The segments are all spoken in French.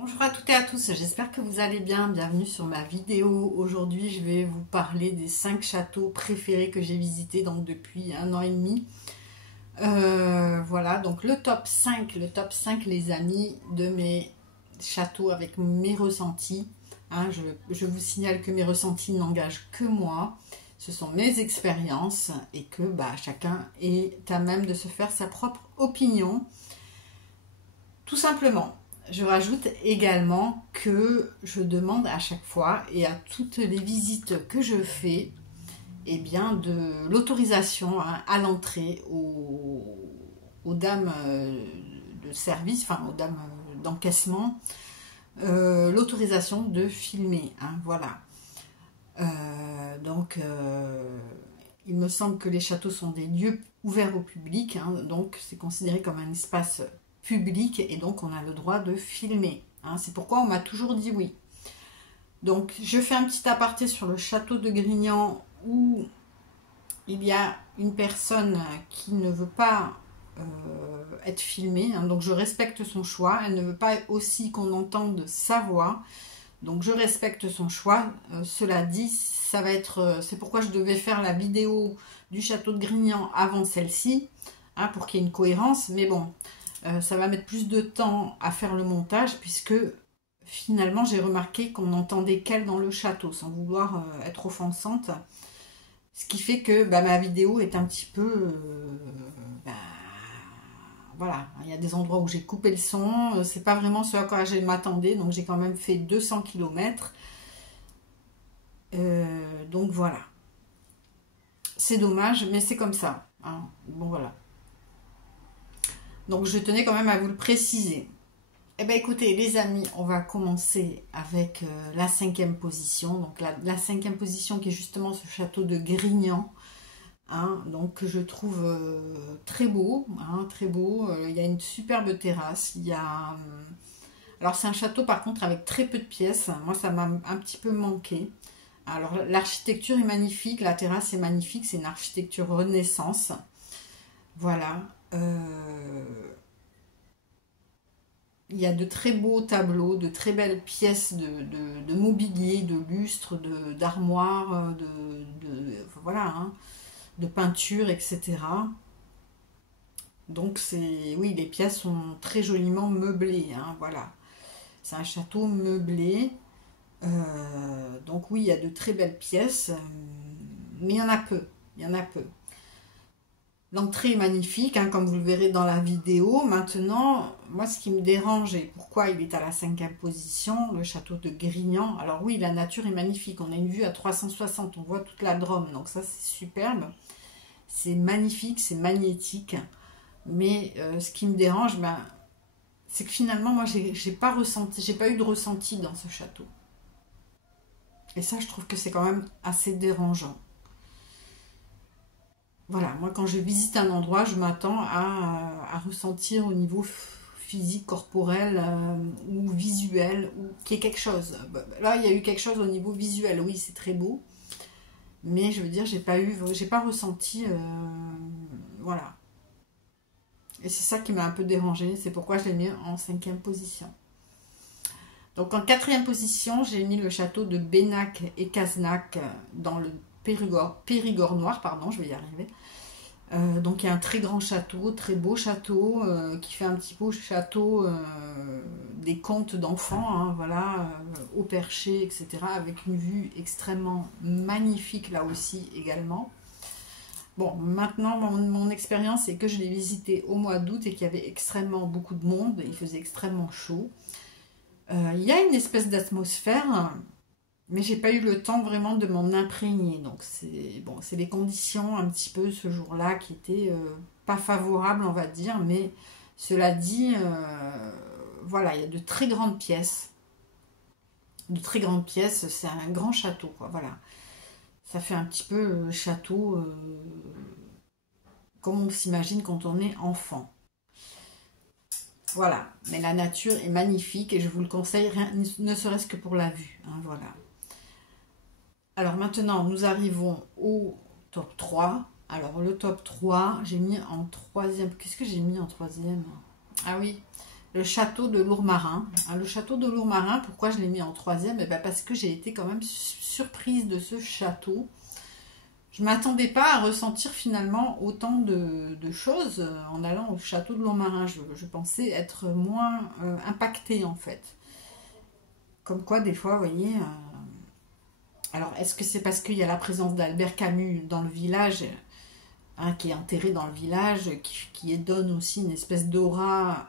Bonjour à toutes et à tous, j'espère que vous allez bien. Bienvenue sur ma vidéo. Aujourd'hui, je vais vous parler des 5 châteaux préférés que j'ai visités donc depuis 1 an et demi. Voilà, donc le top 5 les amis de mes châteaux avec mes ressentis. Je vous signale que mes ressentis n'engagent que moi. Ce sont mes expériences et que chacun est à même de se faire sa propre opinion. Tout simplement. Je rajoute également que je demande à chaque fois et à toutes les visites que je fais, de l'autorisation à l'entrée aux dames de service, enfin aux dames d'encaissement, l'autorisation de filmer. Voilà. Il me semble que les châteaux sont des lieux ouverts au public, donc c'est considéré comme un espace public et donc on a le droit de filmer. C'est pourquoi on m'a toujours dit oui. Donc je fais un petit aparté sur le château de Grignan où il y a une personne qui ne veut pas être filmée, donc je respecte son choix. Elle ne veut pas aussi qu'on entende sa voix, donc je respecte son choix. Cela dit, ça va être, c'est pourquoi je devais faire la vidéo du château de Grignan avant celle-ci, pour qu'il y ait une cohérence, mais bon, ça va mettre plus de temps à faire le montage puisque finalement j'ai remarqué qu'on n'entendait qu'elle dans le château sans vouloir être offensante, ce qui fait que ma vidéo est un petit peu voilà, il y a des endroits où j'ai coupé le son, c'est pas vraiment ce à quoi je m'attendais, donc j'ai quand même fait 200 km, donc voilà, c'est dommage mais c'est comme ça, bon voilà. Donc je tenais quand même à vous le préciser. Eh bien écoutez les amis, on va commencer avec la 5e position. Donc la 5e position qui est justement ce château de Grignan. Donc que je trouve très beau. Très beau. Il y a une superbe terrasse. Alors c'est un château par contre avec très peu de pièces. Moi ça m'a un petit peu manqué. Alors l'architecture est magnifique. La terrasse est magnifique. C'est une architecture Renaissance. Voilà. Il y a de très beaux tableaux, de très belles pièces de mobilier, de lustres, d'armoires, voilà, de peinture, etc. Donc oui, les pièces sont très joliment meublées, voilà. C'est un château meublé. Donc oui, il y a de très belles pièces, mais il y en a peu. Il y en a peu. L'entrée est magnifique, comme vous le verrez dans la vidéo. Maintenant, moi, ce qui me dérange et pourquoi il est à la 5e position, le château de Grignan. Alors oui, la nature est magnifique. On a une vue à 360, on voit toute la Drôme. Donc ça, c'est superbe. C'est magnifique, c'est magnétique. Mais ce qui me dérange, c'est que finalement, moi, j'ai pas eu de ressenti dans ce château. Et ça, je trouve que c'est quand même assez dérangeant. Voilà, moi quand je visite un endroit, je m'attends à ressentir au niveau physique, corporel ou visuel, ou qu'il y ait quelque chose. Là, il y a eu quelque chose au niveau visuel, oui, c'est très beau. Mais je veux dire, j'ai pas ressenti, voilà. Et c'est ça qui m'a un peu dérangée, c'est pourquoi je l'ai mis en 5e position. Donc en 4e position, j'ai mis le château de Bénac et Cazenac dans le Périgord noir, pardon, je vais y arriver. Donc il y a un très grand château, très beau château, qui fait un petit peu château des contes d'enfants, voilà, au perché, etc. Avec une vue extrêmement magnifique là aussi également. Bon, maintenant mon expérience c'est que je l'ai visité au mois d'août et qu'il y avait extrêmement beaucoup de monde, il faisait extrêmement chaud. Il y a une espèce d'atmosphère, mais j'ai pas eu le temps vraiment de m'en imprégner. Donc c'est les conditions un petit peu ce jour-là qui étaient pas favorables, on va dire. Mais cela dit, voilà, il y a de très grandes pièces. De très grandes pièces, c'est un grand château, quoi. Voilà. Ça fait un petit peu château comme on s'imagine quand on est enfant. Voilà, mais la nature est magnifique et je vous le conseille, ne serait-ce que pour la vue. Voilà. Alors maintenant, nous arrivons au top 3. Alors le top 3, j'ai mis en 3e. Qu'est-ce que j'ai mis en 3e? Ah oui, le château de Lourmarin. Le château de Lourmarin, pourquoi je l'ai mis en troisième? Eh ben parce que j'ai été quand même surprise de ce château. Je ne m'attendais pas à ressentir finalement autant de choses en allant au château de Lourmarin. Je pensais être moins impactée en fait. Comme quoi, des fois, vous voyez... alors, est-ce que c'est parce qu'il y a la présence d'Albert Camus dans le village, hein, qui est enterré dans le village, qui donne aussi une espèce d'aura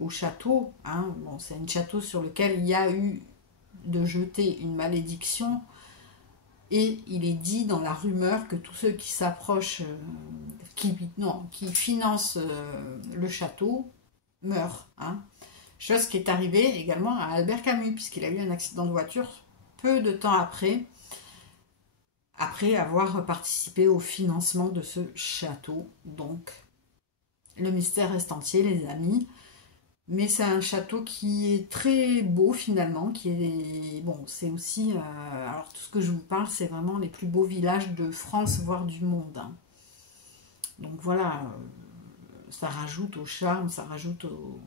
au château, hein. Bon, c'est un château sur lequel il y a eu de jeter une malédiction, et il est dit dans la rumeur que tous ceux qui s'approchent, qui financent le château, meurent, hein. Chose qui est arrivée également à Albert Camus, puisqu'il a eu un accident de voiture peu de temps après avoir participé au financement de ce château. Donc, le mystère reste entier, les amis. Mais c'est un château qui est très beau finalement, qui est... Bon, c'est aussi... alors, tout ce que je vous parle, c'est vraiment les plus beaux villages de France, voire du monde, hein. Donc voilà, ça rajoute au charme, ça rajoute au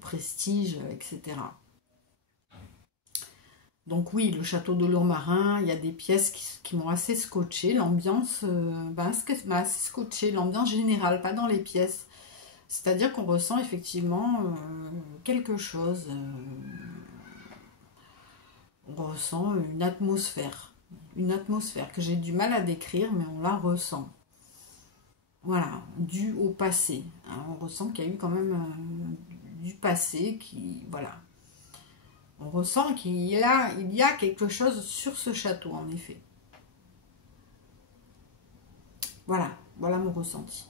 prestige, etc. Donc oui, le château de Lourmarin, il y a des pièces qui m'ont assez scotché. L'ambiance m'a assez scotché, l'ambiance générale, pas dans les pièces. C'est-à-dire qu'on ressent effectivement quelque chose. On ressent une atmosphère. Une atmosphère que j'ai du mal à décrire, mais on la ressent. Voilà, dû au passé, hein. On ressent qu'il y a eu quand même du passé qui... Voilà. On ressent qu'il y a quelque chose sur ce château, en effet. Voilà, voilà mon ressenti.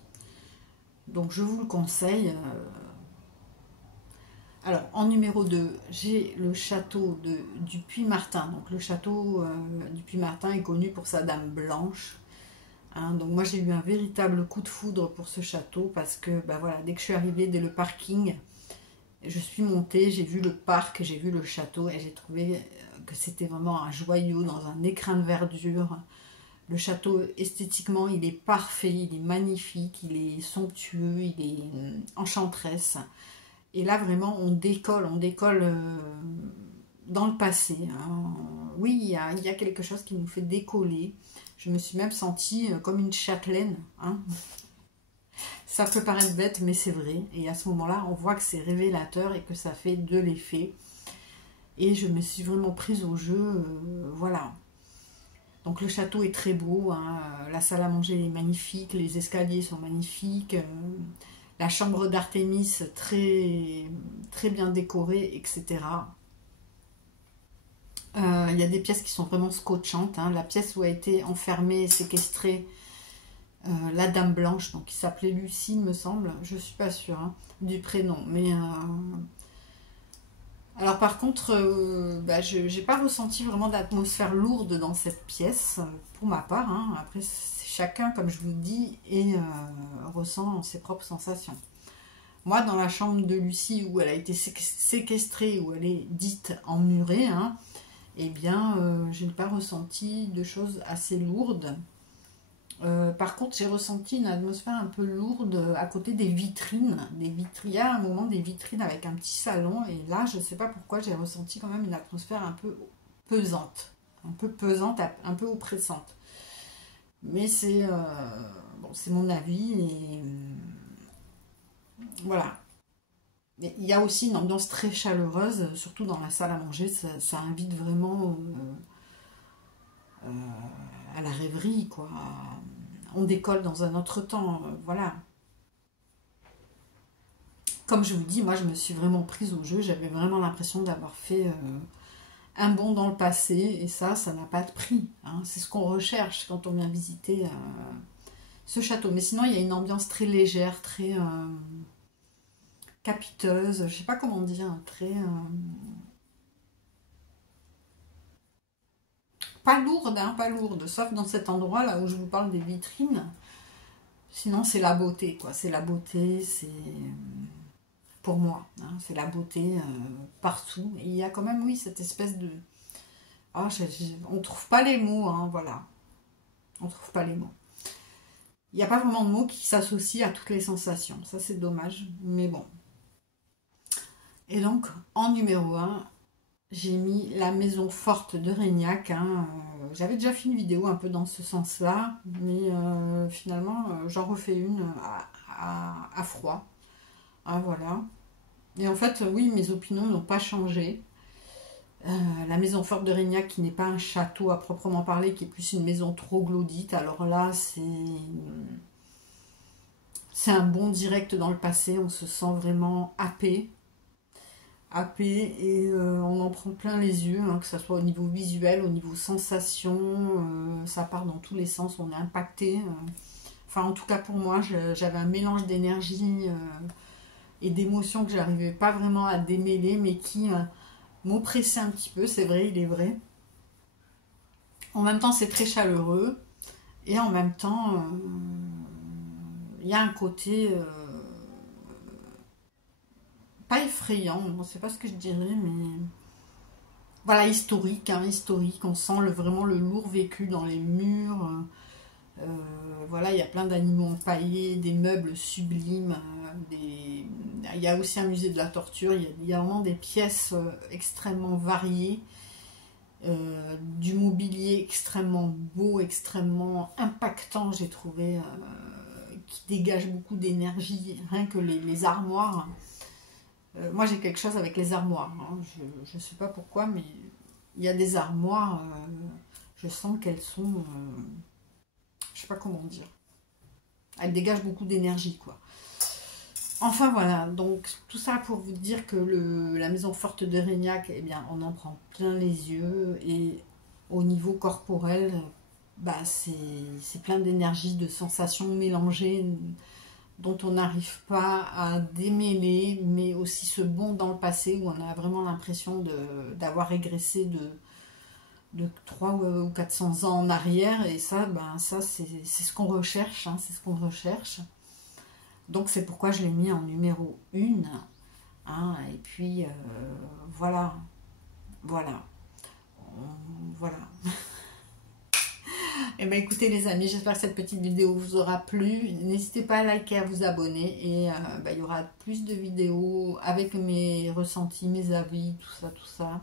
Donc, je vous le conseille. Alors, en numéro 2, j'ai le château du Puy-Martin. Donc, le château du Puy-Martin est connu pour sa dame blanche, hein. Donc, moi, j'ai eu un véritable coup de foudre pour ce château parce que, voilà, dès que je suis arrivée, dès le parking, je suis montée, j'ai vu le parc, j'ai vu le château et j'ai trouvé que c'était vraiment un joyau dans un écrin de verdure. Le château, esthétiquement, il est parfait, il est magnifique, il est somptueux, il est enchanteresse. Et là, vraiment, on décolle dans le passé, hein. Oui, il y a quelque chose qui nous fait décoller. Je me suis même sentie comme une châtelaine, hein. Ça peut paraître bête, mais c'est vrai. Et à ce moment-là, on voit que c'est révélateur et que ça fait de l'effet. Et je me suis vraiment prise au jeu, voilà. Donc le château est très beau, hein. La salle à manger est magnifique, les escaliers sont magnifiques, la chambre d'Artémis très, très bien décorée, etc. Il y a des pièces qui sont vraiment scotchantes, hein. La pièce où a été enfermée, séquestrée, la dame blanche, donc qui s'appelait Lucie, me semble, je suis pas sûre, hein, du prénom, mais alors par contre, je n'ai pas ressenti vraiment d'atmosphère lourde dans cette pièce, pour ma part, hein. Après, chacun, comme je vous dis, ressent ses propres sensations. Moi, dans la chambre de Lucie, où elle a été séquestrée, où elle est dite emmurée, hein, eh bien, je n'ai pas ressenti de choses assez lourdes. Par contre, j'ai ressenti une atmosphère un peu lourde à côté des vitrines. Il y a un moment des vitrines avec un petit salon, et là, je ne sais pas pourquoi, j'ai ressenti quand même une atmosphère un peu pesante, un peu oppressante. Mais c'est c'est mon avis, et voilà. Mais il y a aussi une ambiance très chaleureuse, surtout dans la salle à manger, ça invite vraiment à la rêverie, quoi. On décolle dans un autre temps, voilà. Comme je vous dis, moi je me suis vraiment prise au jeu, j'avais vraiment l'impression d'avoir fait un bond dans le passé, et ça n'a pas de prix, hein. C'est ce qu'on recherche quand on vient visiter ce château. Mais sinon, il y a une ambiance très légère, très capiteuse, je sais pas comment dire, très... pas lourde, hein, pas lourde, sauf dans cet endroit là où je vous parle des vitrines. Sinon, c'est la beauté, quoi. C'est la beauté, c'est... Pour moi, hein, c'est la beauté partout. Et il y a quand même, oui, cette espèce de... Ah, on trouve pas les mots, hein, voilà. On trouve pas les mots. Il n'y a pas vraiment de mots qui s'associent à toutes les sensations. Ça, c'est dommage, mais bon. Et donc, en numéro 1, j'ai mis la maison forte de Régnac. Hein. J'avais déjà fait une vidéo un peu dans ce sens-là, mais finalement, j'en refais une à froid. Ah, voilà. Et en fait, oui, mes opinions n'ont pas changé. La maison forte de Régnac, qui n'est pas un château à proprement parler, qui est plus une maison troglodyte. Alors là, c'est un bond direct dans le passé. On se sent vraiment happé et on en prend plein les yeux, hein, que ce soit au niveau visuel, au niveau sensation. Ça part dans tous les sens. On est impacté. Enfin, en tout cas pour moi, j'avais un mélange d'énergie et d'émotions que j'arrivais pas vraiment à démêler, mais qui m'oppressait un petit peu, c'est vrai, il est vrai. En même temps, c'est très chaleureux, et en même temps, il y a un côté pas effrayant, je ne sais pas ce que je dirais, mais voilà, historique, hein, historique. On sent vraiment le lourd vécu dans les murs. Euh, voilà, il y a plein d'animaux empaillés, des meubles sublimes, il y a aussi un musée de la torture, il y a vraiment des pièces extrêmement variées, du mobilier extrêmement beau, extrêmement impactant, j'ai trouvé, qui dégage beaucoup d'énergie, rien que les armoires. Moi j'ai quelque chose avec les armoires, hein. Je ne sais pas pourquoi, mais il y a des armoires, je sens qu'elles sont... je sais pas comment dire. Elle dégage beaucoup d'énergie, quoi. Enfin voilà, donc tout ça pour vous dire que la maison forte de Régnac, eh bien, on en prend plein les yeux, et au niveau corporel, bah, c'est plein d'énergie, de sensations mélangées dont on n'arrive pas à démêler, mais aussi ce bond dans le passé où on a vraiment l'impression d'avoir régressé de 300 ou 400 ans en arrière, et ça, ben, ça c'est ce qu'on recherche, hein, c'est ce qu'on recherche. Donc c'est pourquoi je l'ai mis en numéro 1. Hein, et puis voilà, voilà, voilà. Et bien écoutez les amis, j'espère que cette petite vidéo vous aura plu. N'hésitez pas à liker, à vous abonner, et il y aura plus de vidéos avec mes ressentis, mes avis, tout ça, tout ça.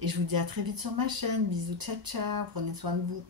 Et je vous dis à très vite sur ma chaîne. Bisous, ciao, ciao. Prenez soin de vous.